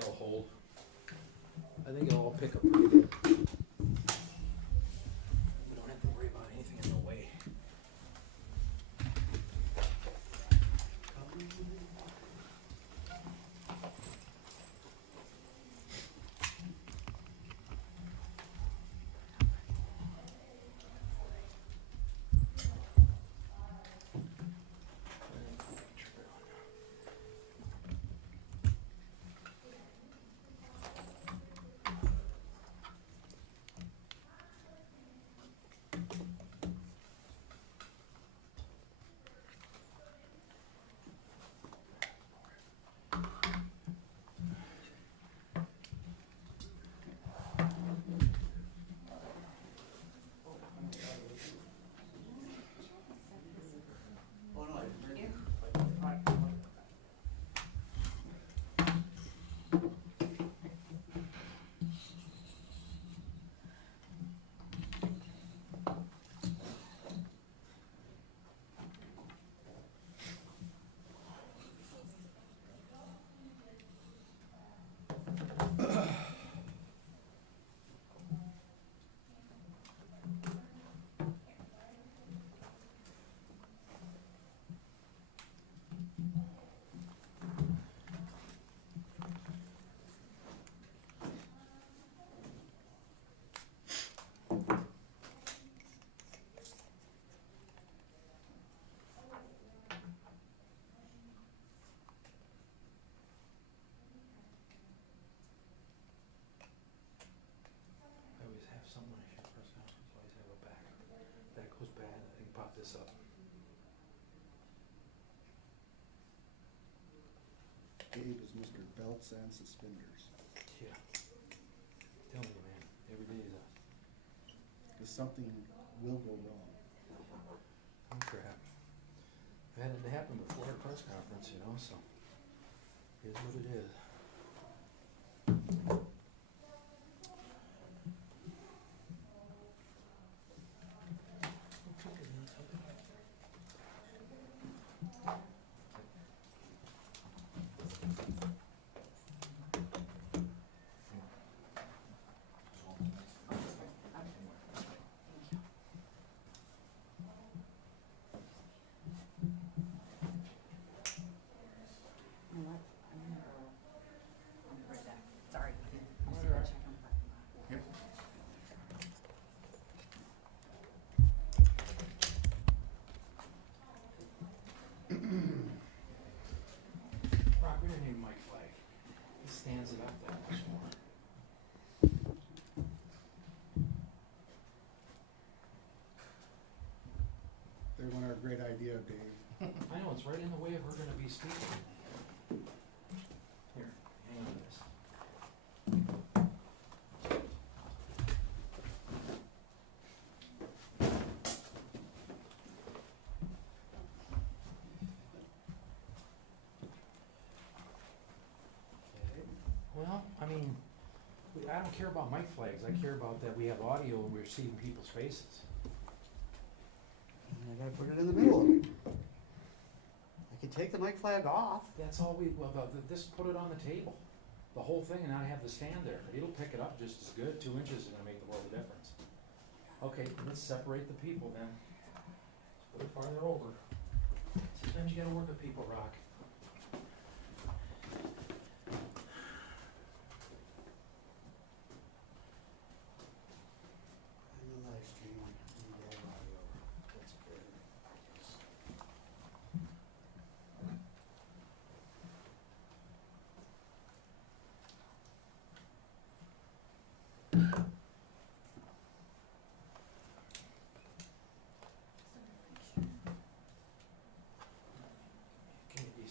it'll hold. I think it'll all pick up pretty good. We don't have to worry about anything in the way. This up. Dave is Mr. Belts and Suspenders. Yeah. Tell me, man. Every day is Because something will go wrong. oh crap. I had it happen before our press conference, you know, so here's what it is. Stands it up that much more. There went our great idea, Dave. I know, it's right in the way of her gonna be speaking. Here, hang on to this. Well, I mean, I don't care about mic flags, I care about that we have audio and we're seeing people's faces. I gotta put it in the middle of it. I can take the mic flag off. That's all we, well, just put it on the table, the whole thing, and not have the stand there. It'll pick it up just as good, 2 inches is gonna make the world of difference. Okay, let's separate the people then. Let's put it farther over. Sometimes you gotta work with people, Rock. In the live stream, I need to have audio. That's good. Can you be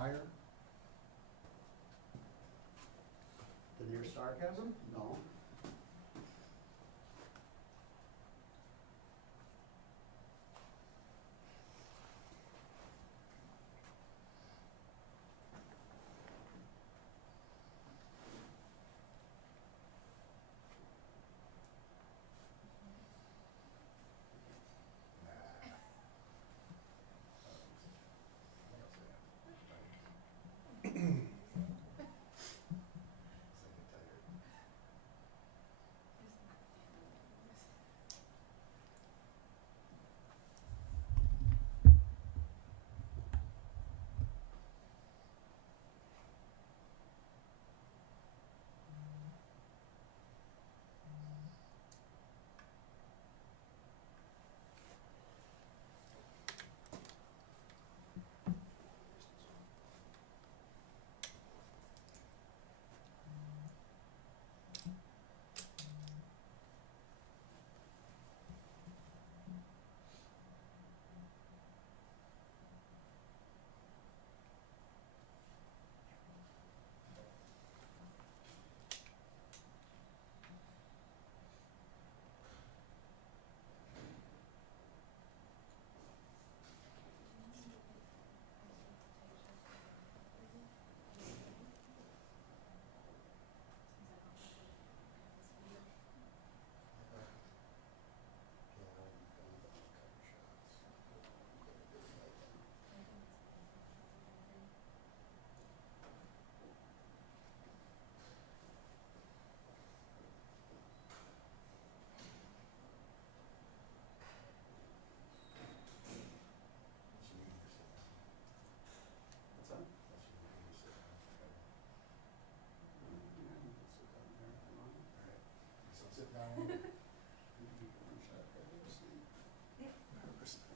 higher? The near sarcasm? No.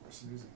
We're snoozing.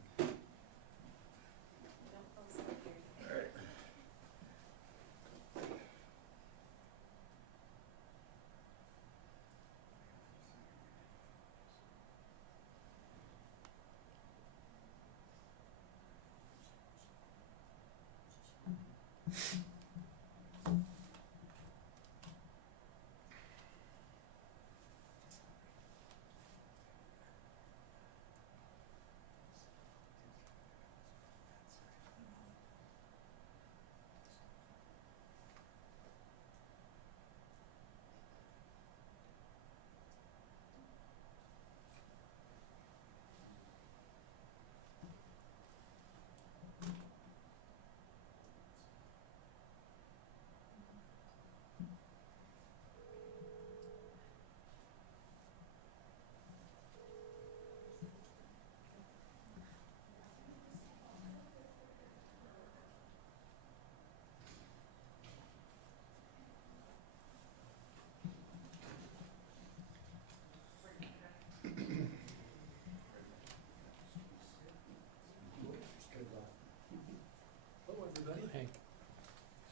Hello, everybody. Hey.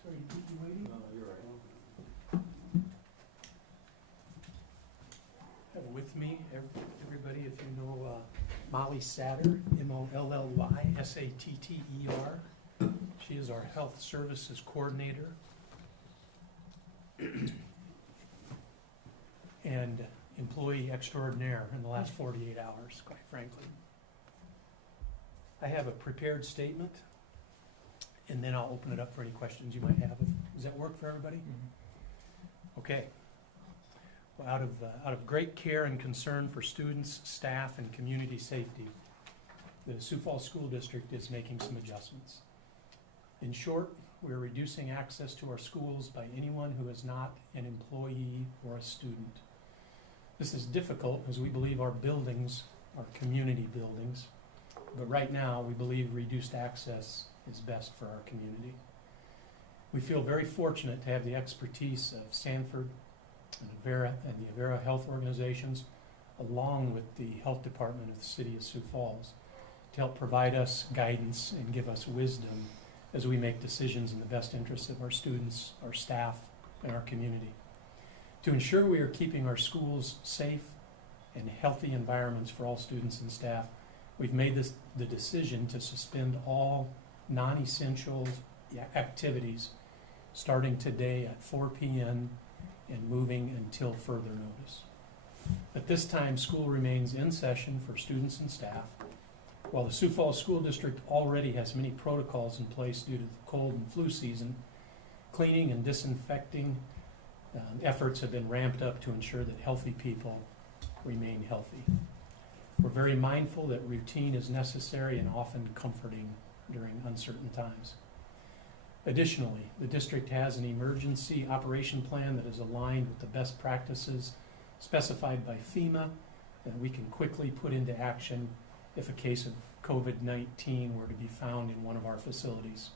Sorry, you waiting? No, you're right. Have with me, everybody, if you know Molly Satter, M-O-L-L-Y-S-A-T-T-E-R. She is our Health Services Coordinator. And employee extraordinaire in the last 48 hours, quite frankly. I have a prepared statement, and then I'll open it up for any questions you might have. Does that work for everybody? Okay. Well, out of great care and concern for students, staff, and community safety, the Sioux Falls School District is making some adjustments. In short, we're reducing access to our schools by anyone who is not an employee or a student. This is difficult as we believe our buildings are community buildings, but right now we believe reduced access is best for our community. We feel very fortunate to have the expertise of Sanford and the Avera Health organizations, along with the Health Department of the City of Sioux Falls, to help provide us guidance and give us wisdom as we make decisions in the best interests of our students, our staff, and our community. To ensure we are keeping our schools safe and healthy environments for all students and staff, we've made the decision to suspend all non-essential activities starting today at 4 p.m. and moving until further notice. At this time, school remains in session for students and staff. While the Sioux Falls School District already has many protocols in place due to the cold and flu season, cleaning and disinfecting efforts have been ramped up to ensure that healthy people remain healthy. We're very mindful that routine is necessary and often comforting during uncertain times. Additionally, the district has an emergency operation plan that is aligned with the best practices specified by FEMA that we can quickly put into action if a case of COVID-19 were to be found in one of our facilities.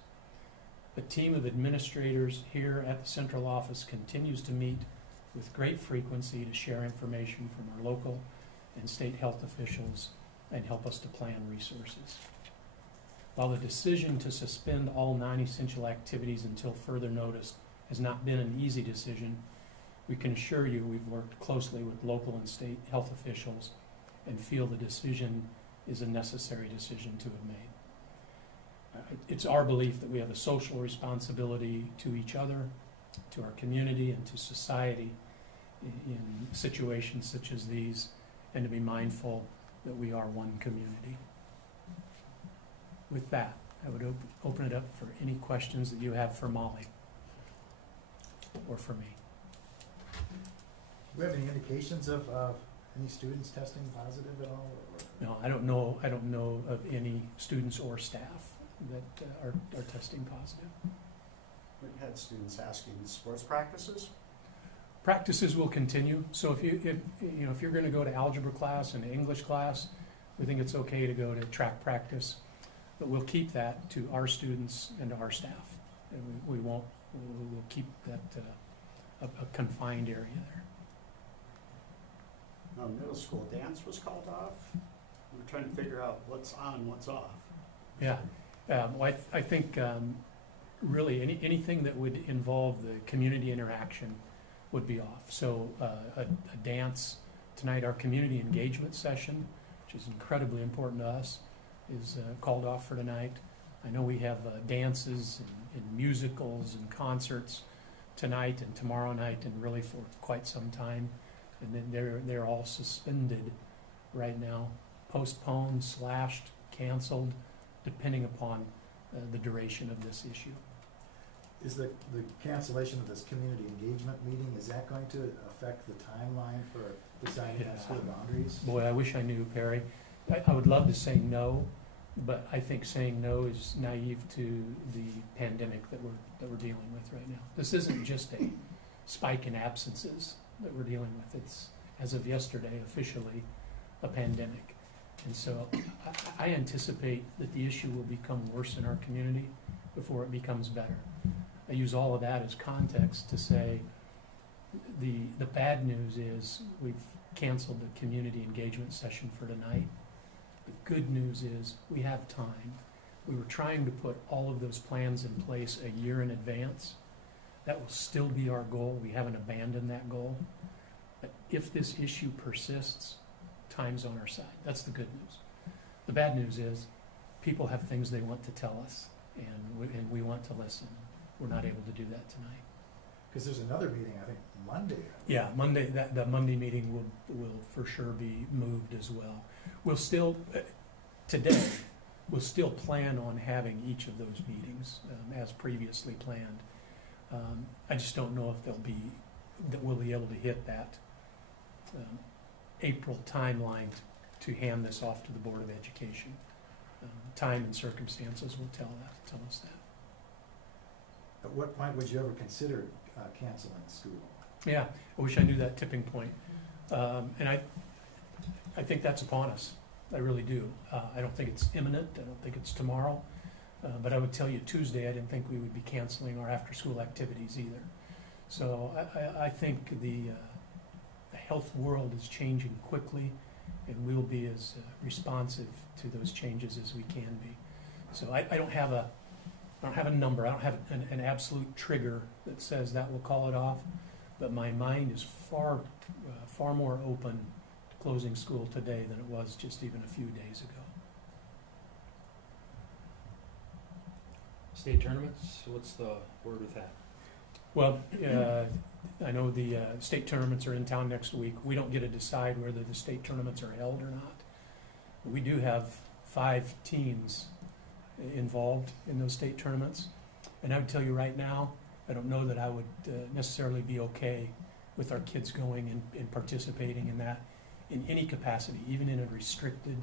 A team of administrators here at the central office continues to meet with great frequency to share information from our local and state health officials and help us to plan resources. While the decision to suspend all non-essential activities until further notice has not been an easy decision, we can assure you we've worked closely with local and state health officials and feel the decision is a necessary decision to have made. It's our belief that we have a social responsibility to each other, to our community, and to society in situations such as these, and to be mindful that we are one community. With that, I would open it up for any questions that you have for Molly or for me. Do we have any indications of any students testing positive at all? Or? No, I don't know of any students or staff that are testing positive. We've had students asking sports practices. Practices will continue. So if you're going to go to algebra class and English class, we think it's okay to go to track practice, but we'll keep that to our students and to our staff, and we'll keep that a confined area there. Middle school dance was called off. We're trying to figure out what's on, what's off. Yeah, well, I think really anything that would involve the community interaction would be off. So a dance tonight, our community engagement session, which is incredibly important to us, is called off for tonight. I know we have dances and musicals and concerts tonight and tomorrow night and really for quite some time. And then they're all suspended right now, postponed, slashed, canceled, depending upon the duration of this issue. Is the cancellation of this community engagement meeting, is that going to affect the timeline for deciding on school boundaries? Boy, I wish I knew, Perry. I would love to say no, but I think saying no is naive to the pandemic that we're dealing with right now. This isn't just a spike in absences that we're dealing with. It's, as of yesterday, officially a pandemic. And so I anticipate that the issue will become worse in our community before it becomes better. I use all of that as context to say the bad news is we've canceled the community engagement session for tonight. The good news is we have time. We were trying to put all of those plans in place a year in advance. That will still be our goal. We haven't abandoned that goal. But if this issue persists, time's on our side. That's the good news. The bad news is people have things they want to tell us, and we want to listen. We're not able to do that tonight. Because there's another meeting, I think, Monday. Yeah, Monday. That Monday meeting will for sure be moved as well. We'll still today. We'll still plan on having each of those meetings as previously planned. I just don't know if we'll be able to hit that April timeline to hand this off to the Board of Education. Time and circumstances will tell us that. At what point would you ever consider canceling school? Yeah, I wish I knew that tipping point. And I think that's upon us. I really do. I don't think it's imminent. I don't think it's tomorrow. But I would tell you Tuesday, I didn't think we would be canceling our after-school activities either. So I think the health world is changing quickly, and we'll be as responsive to those changes as we can be. So I don't have a number. I don't have an absolute trigger that says that will call it off. But my mind is far more open to closing school today than it was just even a few days ago. State tournaments, what's the word with that? Well, I know the state tournaments are in town next week. We don't get to decide whether the state tournaments are held or not. But we do have 5 teams involved in those state tournaments. And I would tell you right now, I don't know that I would necessarily be okay with our kids going and participating in that in any capacity, even in a restricted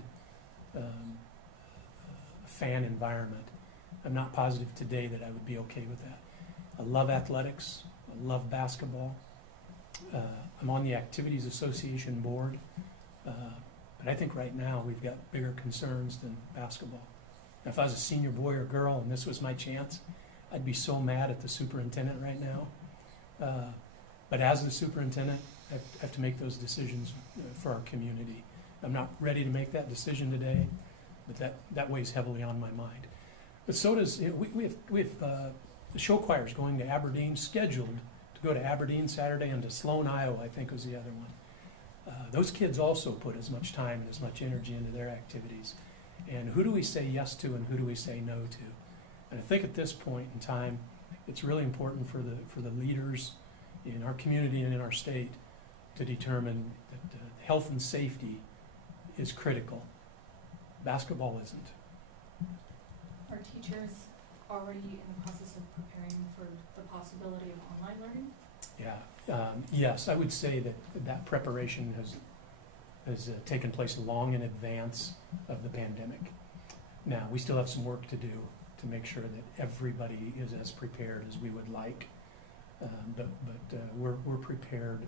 fan environment. I'm not positive today that I would be okay with that. I love athletics. I love basketball. I'm on the Activities Association board. But I think right now we've got bigger concerns than basketball. Now, if I was a senior boy or girl and this was my chance, I'd be so mad at the superintendent right now. But as the superintendent, I have to make those decisions for our community. I'm not ready to make that decision today, but that weighs heavily on my mind. But so does, we have the show choirs going to Aberdeen, scheduled to go to Aberdeen Saturday, and to Sloan, Iowa, I think was the other one. Those kids also put as much time and as much energy into their activities. And who do we say yes to and who do we say no to? And I think at this point in time, it's really important for the leaders in our community and in our state to determine that health and safety is critical. Basketball isn't. Are teachers already in the process of preparing for the possibility of online learning? Yeah, yes, I would say that preparation has taken place long in advance of the pandemic. Now, we still have some work to do to make sure that everybody is as prepared as we would like, but we're prepared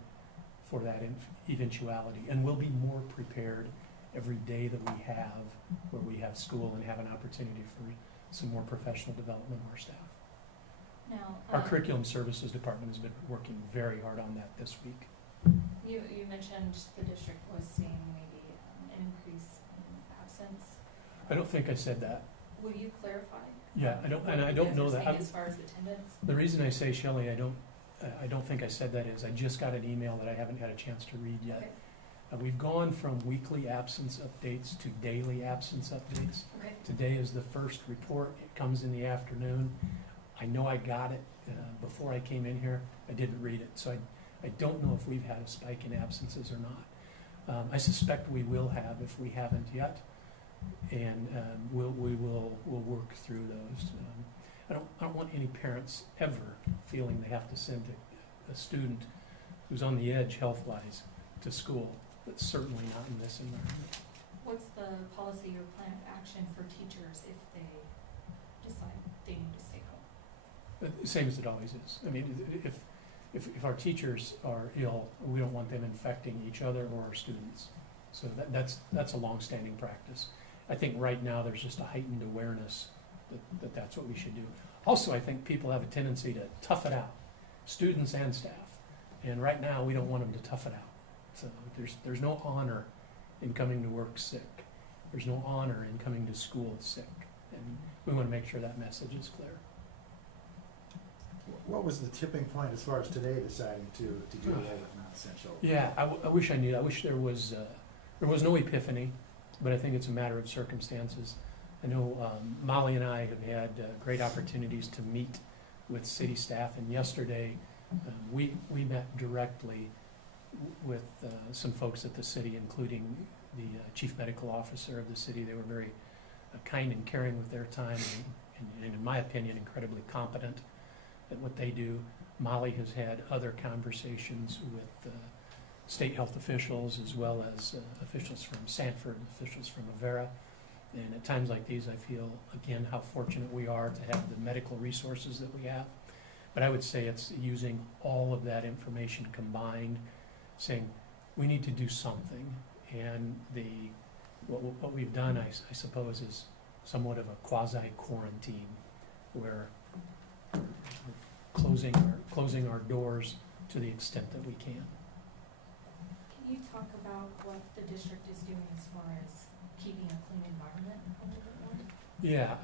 for that eventuality, and we'll be more prepared every day that we have, where we have school and have an opportunity for some more professional development of our staff. Now, Our curriculum services department has been working very hard on that this week. you mentioned the district was seeing maybe an increase in absence. I don't think I said that. Will you clarify? Yeah, I don't know What you that. guys are seeing as far as attendance? The reason I say, Shelley, I don't think I said that is I just got an email that I haven't had a chance to read yet. Okay. We've gone from weekly absence updates to daily absence updates. Okay. Today is the first report. It comes in the afternoon. I know I got it before I came in here. I didn't read it, so I don't know if we've had a spike in absences or not. I suspect we will have if we haven't yet, and we'll work through those. I don't want any parents ever feeling they have to send a student who's on the edge health-wise to school. But certainly not in this environment. What's the policy or plan of action for teachers if they decide they need to stay home? Same as it always is. I mean, if our teachers are ill, we don't want them infecting each other or our students. So that's a long-standing practice. I think right now there's just a heightened awareness that that's what we should do. Also, I think people have a tendency to tough it out, students and staff. And right now, we don't want them to tough it out. So there's no honor in coming to work sick. There's no honor in coming to school sick. And we want to make sure that message is clear. What was the tipping point as far as today deciding to do away with non-essential? Yeah, I wish I knew. I wish there was no epiphany, but I think it's a matter of circumstances. I know Molly and I have had great opportunities to meet with city staff, and yesterday we met directly with some folks at the city, including the chief medical officer of the city. They were very kind and caring with their time, and in my opinion, incredibly competent at what they do. Molly has had other conversations with state health officials, as well as officials from Sanford, officials from Avera. And at times like these, I feel, again, how fortunate we are to have the medical resources that we have. But I would say it's using all of that information combined, saying we need to do something. And what we've done, I suppose, is somewhat of a quasi-quarantine, where we're closing our doors to the extent that we can. Can you talk about what the district is doing as far as keeping a clean environment a little bit more? Yeah,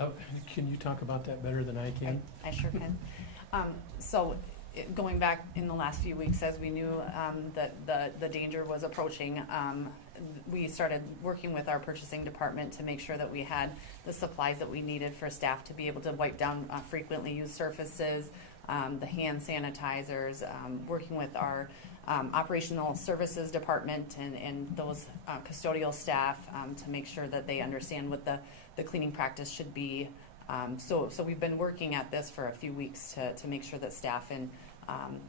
can you talk about that better than I can? I sure can. So going back in the last few weeks, as we knew that the danger was approaching, we started working with our purchasing department to make sure that we had the supplies that we needed for staff to be able to wipe down frequently used surfaces, the hand sanitizers, working with our operational services department and those custodial staff to make sure that they understand what the cleaning practice should be. So we've been working at this for a few weeks to make sure that staff and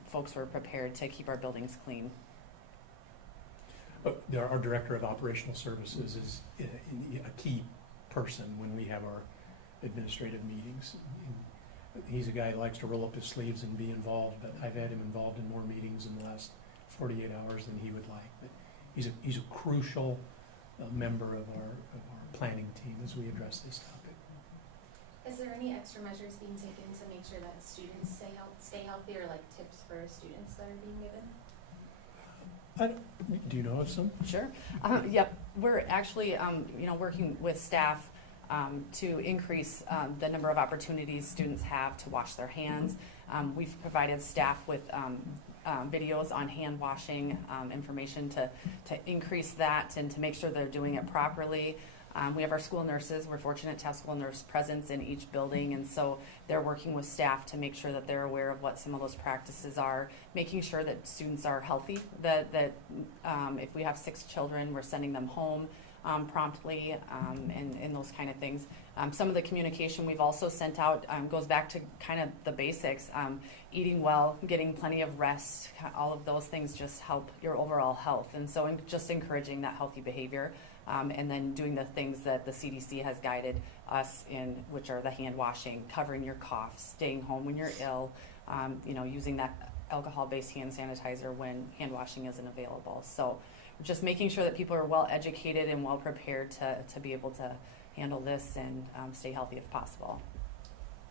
folks were prepared to keep our buildings clean. Our Director of Operational Services is a key person when we have our administrative meetings. He's a guy who likes to roll up his sleeves and be involved, but I've had him involved in more meetings in the last 48 hours than he would like. But he's a crucial member of our planning team as we address this topic. Is there any extra measures being taken to make sure that students stay healthy, or like tips for students that are being given? Do you know of some? Sure. Yep. We're actually, working with staff to increase the number of opportunities students have to wash their hands. We've provided staff with videos on hand washing information to increase that and to make sure they're doing it properly. We have our school nurses. We're fortunate to have school nurse presence in each building, and so they're working with staff to make sure that they're aware of what some of those practices are, making sure that students are healthy, that if we have 6 children, we're sending them home promptly, and those kind of things. Some of the communication we've also sent out goes back to kind of the basics, eating well, getting plenty of rest, all of those things just help your overall health, and so just encouraging that healthy behavior. And then doing the things that the CDC has guided us in, which are the hand washing, covering your cough, staying home when you're ill, using that alcohol-based hand sanitizer when hand washing isn't available. So just making sure that people are well educated and well prepared to be able to handle this and stay healthy if possible.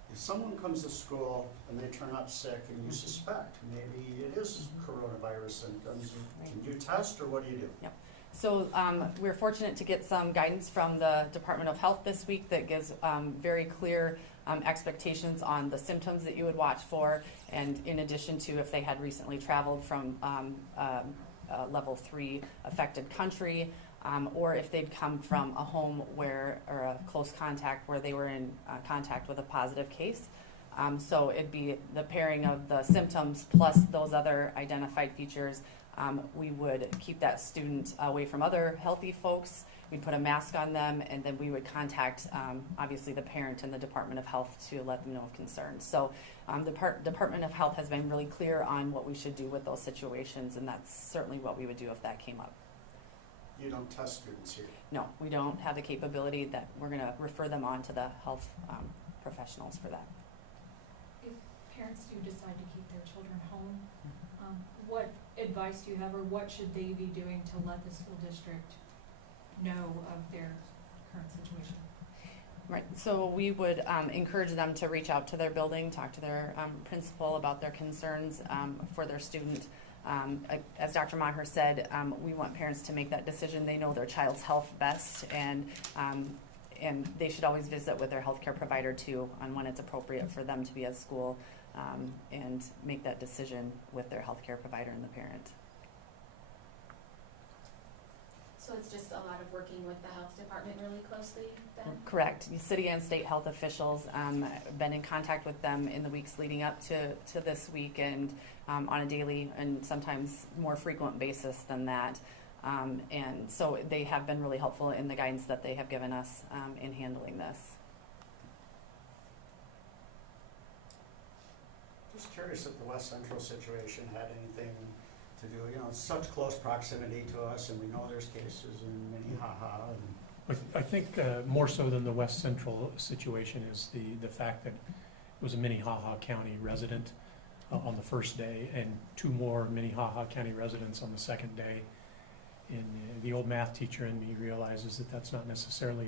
If someone comes to school and they turn up sick and you suspect maybe it is coronavirus symptoms, can you test or what do you do? Yep. So we're fortunate to get some guidance from the Department of Health this week that gives very clear expectations on the symptoms that you would watch for, and in addition to if they had recently traveled from level 3 affected country, or if they'd come from a home or a close contact where they were in contact with a positive case. So it'd be the pairing of the symptoms plus those other identified features. We would keep that student away from other healthy folks. We'd put a mask on them, and then we would contact, obviously, the parent and the Department of Health to let them know of concerns. So the Department of Health has been really clear on what we should do with those situations, and that's certainly what we would do if that came up. You don't test students here? No, we don't have the capability. That we're going to refer them on to the health professionals for that. If parents do decide to keep their children home, what advice do you have, or what should they be doing to let the school district know of their current situation? Right, so we would encourage them to reach out to their building, talk to their principal about their concerns for their student. As Dr. Maher said, we want parents to make that decision. They know their child's health best, and they should always visit with their healthcare provider too on when it's appropriate for them to be at school, and make that decision with their healthcare provider and the parent. So it's just a lot of working with the health department really closely then? Correct. City and state health officials, been in contact with them in the weeks leading up to this week, and on a daily and sometimes more frequent basis than that. And so they have been really helpful in the guidance that they have given us in handling this. Just curious if the West Central situation had anything to do, such close proximity to us, and we know there's cases in Minnehaha. I think more so than the West Central situation is the fact that it was a Minnehaha County resident on the first day, and 2 more Minnehaha County residents on the second day. And the old math teacher in me realizes that that's not necessarily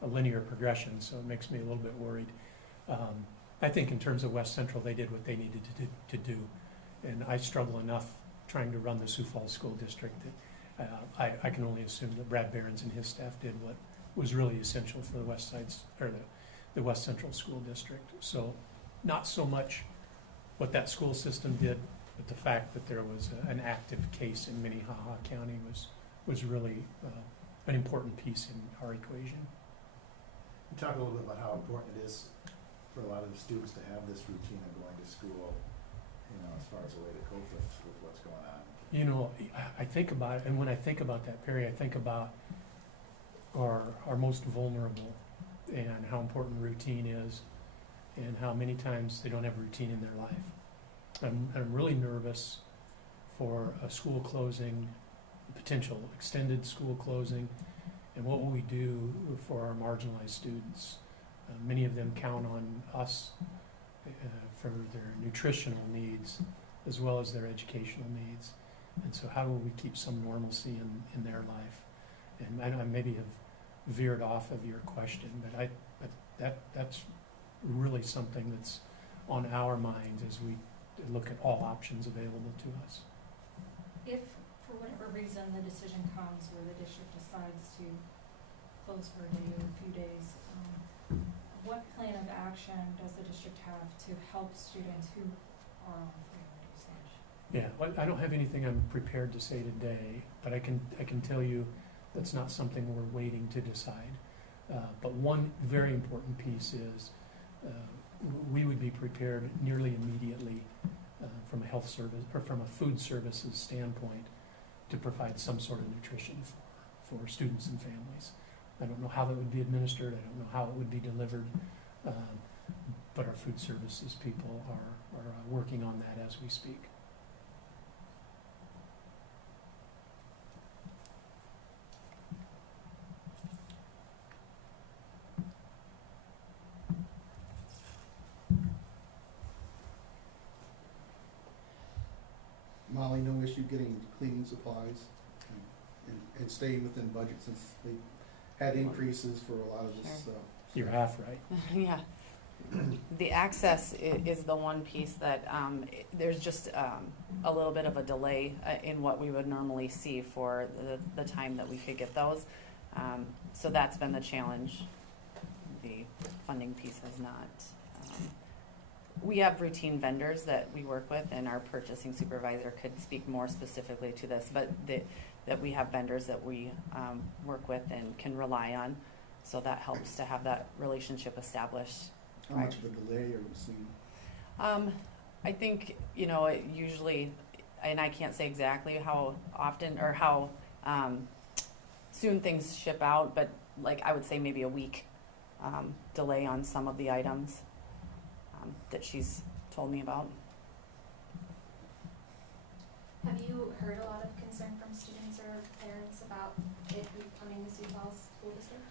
a linear progression, so it makes me a little bit worried. I think in terms of West Central, they did what they needed to do. And I struggle enough trying to run the Sioux Falls School District that I can only assume that Brad Behrens and his staff did what was really essential for the West Central School District. So not so much what that school system did, but the fact that there was an active case in Minnehaha County was really an important piece in our equation. You talk a little bit about how important it is for a lot of the students to have this routine of going to school, you know, as far as a way to cope with what's going on. You know, I think about it, and when I think about that, Perry, I think about our most vulnerable and how important routine is and how many times they don't have routine in their life. I'm really nervous for a school closing, potential extended school closing, and what will we do for our marginalized students? Many of them count on us for their nutritional needs as well as their educational needs. And so how will we keep some normalcy in their life? And I maybe have veered off of your question, but that's really something that's on our minds as we look at all options available to us. If, for whatever reason, the decision comes where the district decides to close for a day or a few days, what plan of action does the district have to help students who are on priority stage? Yeah, well, I don't have anything I'm prepared to say today, but I can tell you that's not something we're waiting to decide. But one very important piece is we would be prepared nearly immediately from a health service or from a food services standpoint to provide some sort of nutrition for students and families. I don't know how that would be administered. I don't know how it would be delivered, but our food services people are working on that as we speak. Molly, no issue getting cleaning supplies and staying within budget since they had increases for a lot of this. You're half right. Yeah. The access is the one piece that there's just a little bit of a delay in what we would normally see for the time that we could get those. So that's been the challenge. The funding piece has not. We have routine vendors that we work with, and our purchasing supervisor could speak more specifically to this, but that we have vendors that we work with and can rely on. So that helps to have that relationship established. How much of a delay are you seeing? I think, you know, it usually, and I can't say exactly how often or how soon things ship out, but like I would say maybe a week delay on some of the items that she's told me about. Have you heard a lot of concern from students or parents about it becoming the Sioux Falls School District?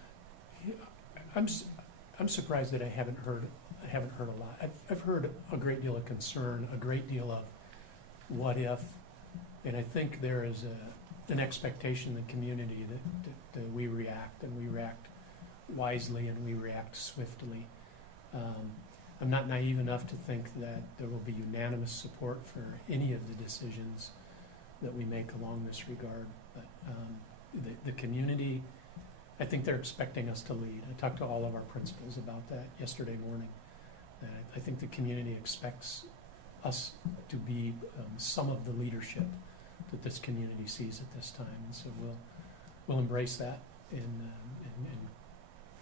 I'm surprised that I haven't heard a lot. I've heard a great deal of concern, a great deal of what if, and I think there is an expectation in the community that we react, and we react wisely, and we react swiftly. I'm not naive enough to think that there will be unanimous support for any of the decisions that we make along this regard, but the community, I think they're expecting us to lead. I talked to all of our principals about that yesterday morning. And I think the community expects us to be some of the leadership that this community sees at this time, and so we'll embrace that and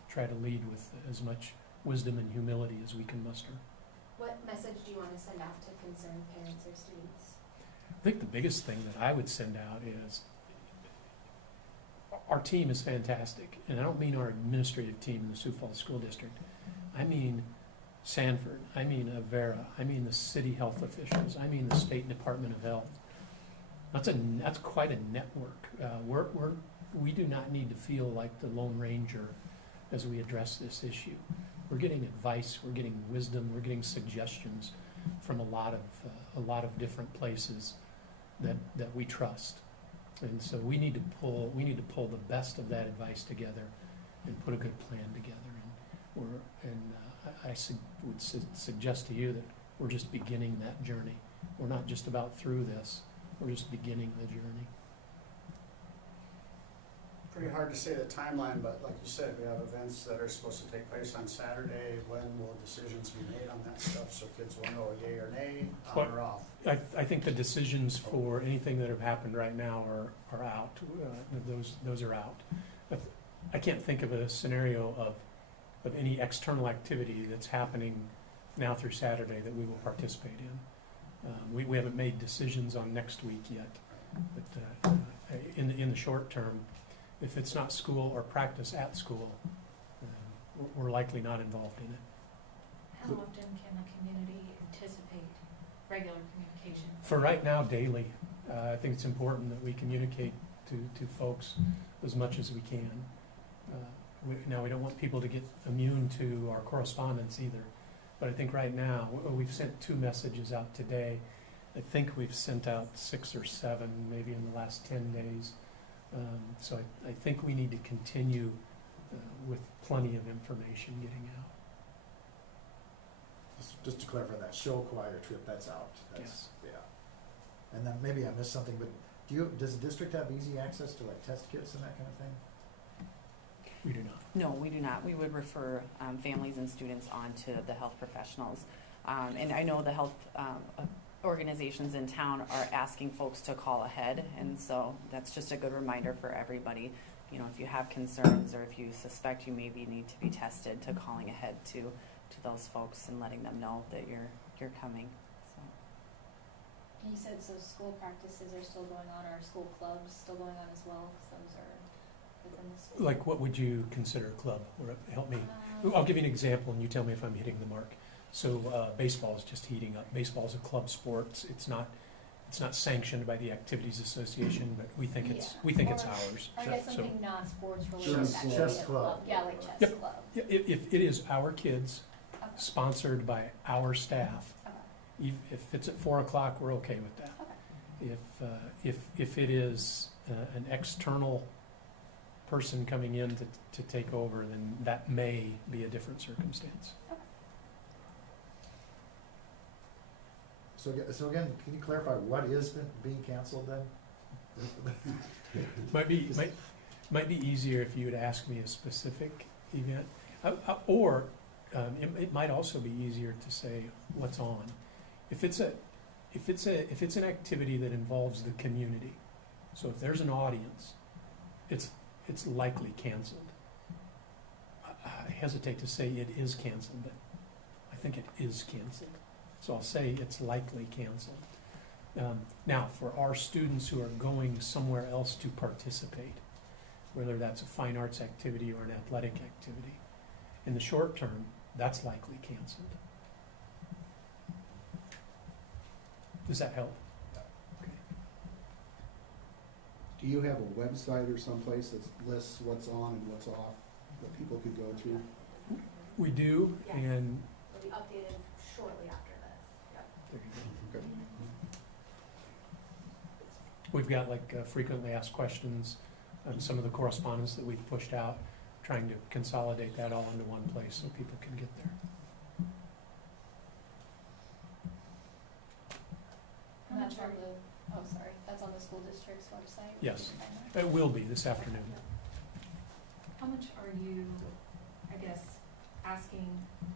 try to lead with as much wisdom and humility as we can muster. What message do you want to send out to concerned parents or students? I think the biggest thing that I would send out is our team is fantastic, and I don't mean our administrative team in the Sioux Falls School District. I mean Sanford, I mean Avera, I mean the city health officials, I mean the State Department of Health. That's quite a network. We do not need to feel like the Lone Ranger as we address this issue. We're getting advice, we're getting wisdom, we're getting suggestions from a lot of different places that we trust. And so we need to pull the best of that advice together and put a good plan together. I would suggest to you that we're just beginning that journey. We're not just about through this, we're just beginning the journey. be hard to say the timeline, but like you said, we have events that are supposed to take place on Saturday. When will decisions be made on that stuff, so kids will know yay or nay, on or off? I think the decisions for anything that have happened right now are out. Those are out. I can't think of a scenario of any external activity that's happening now through Saturday that we will participate in. We haven't made decisions on next week yet, but in the short term, if it's not school or practice at school, we're likely not involved in it. How often can the community anticipate regular communication? For right now, daily. I think it's important that we communicate to folks as much as we can. Now, we don't want people to get immune to our correspondence either, but I think right now, we've sent 2 messages out today. I think we've sent out 6 or 7, maybe in the last 10 days. So I think we need to continue with plenty of information getting out. Just to clarify, that show choir trip, that's out. Yes. Yeah. And then maybe I missed something, but does the district have easy access to like test kits and that kind of thing? We do not. No, we do not. We would refer families and students on to the health professionals. And I know the health organizations in town are asking folks to call ahead, and so that's just a good reminder for everybody. You know, if you have concerns or if you suspect you maybe need to be tested, to calling ahead to those folks and letting them know that you're coming. So. And you said so school practices are still going on, or school clubs still going on as well, because those are within the school. Like, what would you consider a club? Or help me. I'll give you an example, and you tell me if I'm hitting the mark. So baseball is just heating up. Baseball is a club sport. It's not sanctioned by the Activities Association, but we think it's ours. I guess So something not sports related. Chess- activity chess at the club. Yeah, like chess Yep. club. if it is our kids, Okay. sponsored by our staff, Okay. if it's at 4 o'clock, we're okay with that. Okay. If it is an external person coming in to take over, then that may be a different circumstance. So again, can you clarify what is being canceled then? Might be easier if you would ask me a specific event, or it might also be easier to say what's on. If it's an activity that involves the community, so if there's an audience, it's likely canceled. I hesitate to say it is canceled, but I think it is canceled. So I'll say it's likely canceled. Now, for our students who are going somewhere else to participate, whether that's a fine arts activity or an athletic activity, in the short term, that's likely canceled. Does that help? Okay. Do you have a website or someplace that lists what's on and what's off that people could go to? We do, Yes. and It'll be updated shortly after this. Yep. there you go. Okay. We've got like frequently asked questions, some of the correspondence that we've pushed out, trying to consolidate that all into one place so people can get there. And that's on the, that's on the school district's website? Yes. It will be this afternoon. How much are you, I guess, asking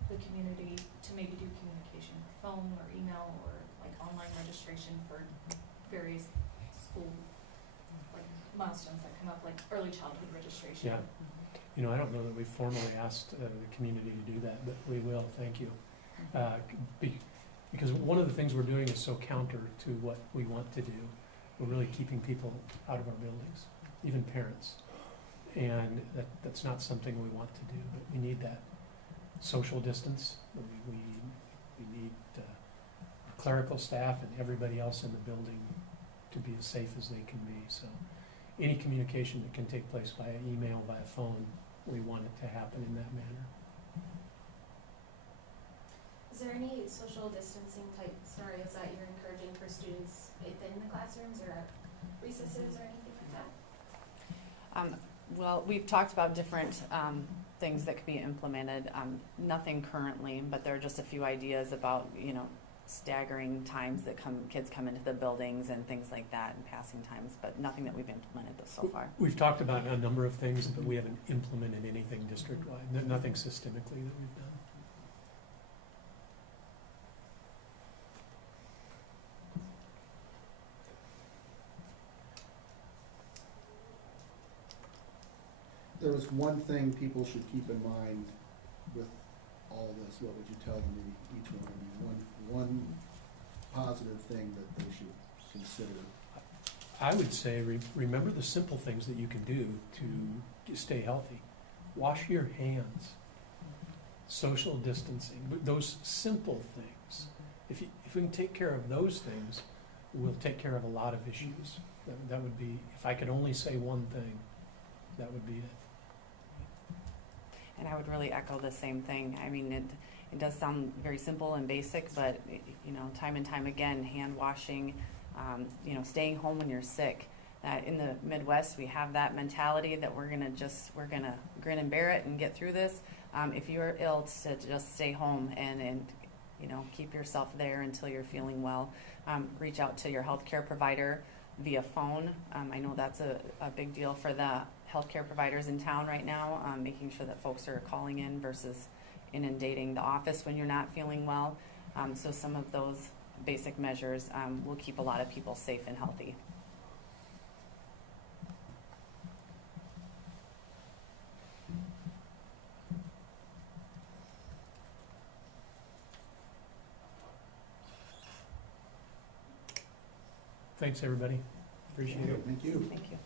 the community to maybe do communication, phone or email or like online registration for various school, like milestones that come up, like early childhood registration? Yeah. You know, I don't know that we've formally asked the community to do that, but we will, thank you. Because one of the things we're doing is so counter to what we want to do. We're really keeping people out of our buildings, even parents. And that's not something we want to do, but we need that social distance. We need our clerical staff and everybody else in the building to be as safe as they can be. So any communication that can take place via email, via phone, we want it to happen in that manner. Is there any social distancing type scenarios that you're encouraging for students within the classrooms or at recesses or anything like that? Well, we've talked about different things that could be implemented. Nothing currently, but there are just a few ideas about, you know, staggering times that kids come into the buildings and things like that, and passing times, but nothing that we've implemented so far. We've talked about a number of things, but we haven't implemented anything district-wide, nothing systemically that we've done. There was one thing people should keep in mind with all this, what would you tell them, maybe each one of you, one positive thing that they should consider? I would say, remember the simple things that you can do to stay healthy. Wash your hands, social distancing, those simple things. If we can take care of those things, we'll take care of a lot of issues. That would be, if I could only say one thing, that would be it. And I would really echo the same thing. I mean, it does sound very simple and basic, but, you know, time and time again, hand washing, you know, staying home when you're sick. In the Midwest, we have that mentality that we're gonna grin and bear it and get through this. If you're ill, to just stay home and you know, keep yourself there until you're feeling well. Reach out to your healthcare provider via phone. I know that's a big deal for the healthcare providers in town right now, making sure that folks are calling in versus inundating the office when you're not feeling well. So some of those basic measures will keep a lot of people safe and healthy. Thanks, everybody. Appreciate it. Thank you. Thank you.